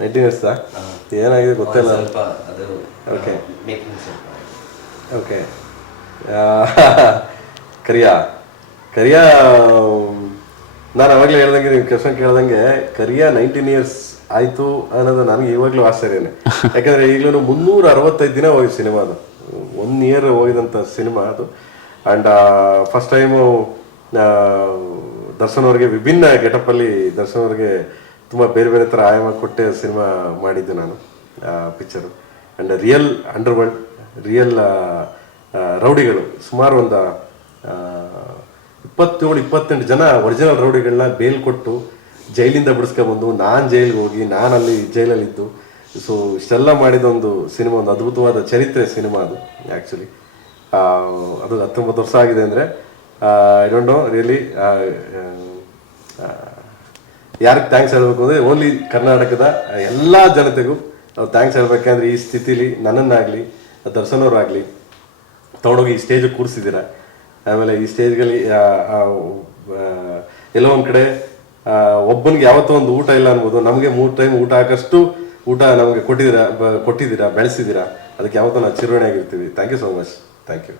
Nineteen years ಏನಾಗಿದೆ ಗೊತ್ತಿಲ್ಲ ಸ್ವಲ್ಪ ಅದು. ಮೇಕಿಂಗ್ ಸ್ವಲ್ಪ ಓಕೆ ಕರಿಯಾ ಕರಿಯಾ ನಾನು ಅವಾಗಲೇ ಹೇಳ್ದಂಗೆ ನೀವು ಕ್ವಶನ್ ಕೇಳ್ದಂಗೆ ಕರಿಯಾ ನೈನ್ಟೀನ್ ಇಯರ್ಸ್ ಆಯಿತು ಅನ್ನೋದು ನನಗೆ ಇವಾಗಲೂ ಆಶ್ಚರ್ಯನೇ ಯಾಕಂದರೆ ಈಗಲೂ ಮುನ್ನೂರ ಅರವತ್ತೈದು ದಿನ ಹೋಗಿ ಸಿನಿಮಾ ಅದು ಒನ್ ಇಯರ್ ಹೋಗಿದಂಥ ಸಿನಿಮಾ ಅದು ಆ್ಯಂಡ್ ಫಸ್ಟ್ ಟೈಮು ದರ್ಶನ್ ಅವ್ರಿಗೆ ವಿಭಿನ್ನ ಗೆಟಪ್ಪಲ್ಲಿ ದರ್ಶನ್ ಅವ್ರಿಗೆ ತುಂಬ ಬೇರೆ ಬೇರೆ ಥರ ಆಯಾಮ ಕೊಟ್ಟೆ ಸಿನಿಮಾ ಮಾಡಿದ್ದು ನಾನು picture and real underworld real ರೌಡಿಗಳು. ಸುಮಾರು ಒಂದು ಇಪ್ಪತ್ತೇಳು, ಇಪ್ಪತ್ತೆಂಟು ಜನ ಒರಿಜಿನಲ್ ರೌಡಿಗಳನ್ನ ಬೇಲ್ ಕೊಟ್ಟು ಜೈಲಿಂದ ಬಿಡಿಸ್ಕೊಂಬಂದು ನಾನು ಜೈಲಿಗೆ ಹೋಗಿ ನಾನು ಅಲ್ಲಿ ಜೈಲಲ್ಲಿದ್ದು. ಸೊ ಇಷ್ಟೆಲ್ಲ ಮಾಡಿದ ಒಂದು ಸಿನಿಮಾ, ಒಂದು ಅದ್ಭುತವಾದ ಚರಿತ್ರೆ ಸಿನಿಮಾ ಅದು ಆ್ಯಕ್ಚುಲಿ ಅದು ಹತ್ತೊಂಬತ್ತು ವರ್ಷ ಆಗಿದೆ ಅಂದರೆ ಐ ಡೋಂಟ್ ನೋ ರಿಯಲಿ ಯಾರಿಗೆ ಥ್ಯಾಂಕ್ಸ್ ಹೇಳಬೇಕು ಅಂದರೆ ಓನ್ಲಿ ಕರ್ನಾಟಕದ ಎಲ್ಲ ಜನತೆಗೂ ನಾವು ಥ್ಯಾಂಕ್ಸ್ ಹೇಳಬೇಕಂದ್ರೆ ಈ ಸ್ಥಿತಿಲಿ ನನ್ನನ್ನಾಗಲಿ ದರ್ಶನ್ ಅವರಾಗಲಿ ತೊಗೊಂಡೋಗಿ ಈ ಸ್ಟೇಜಿಗೆ ಕೂರಿಸಿದ್ದೀರಾ. ಆಮೇಲೆ ಈ ಸ್ಟೇಜ್ಗಲ್ಲಿ ಎಲ್ಲೋ ಒಂದು ಕಡೆ ಒಬ್ಬನಿಗೆ ಯಾವತ್ತೋ ಒಂದು ಊಟ ಇಲ್ಲ ಅನ್ಬೋದು. ನಮಗೆ ಮೂರು ಟೈಮ್ ಊಟ ಹಾಕಷ್ಟು ಊಟ ನಮಗೆ ಕೊಟ್ಟಿದ್ದೀರಾ ಕೊಟ್ಟಿದ್ದೀರಾ, ಬೆಳೆಸಿದ್ದೀರಾ. ಅದಕ್ಕೆ ಯಾವತ್ತೂ ನಾವು ಚಿರುವಣೆ ಆಗಿರ್ತೀವಿ thank you so much thank you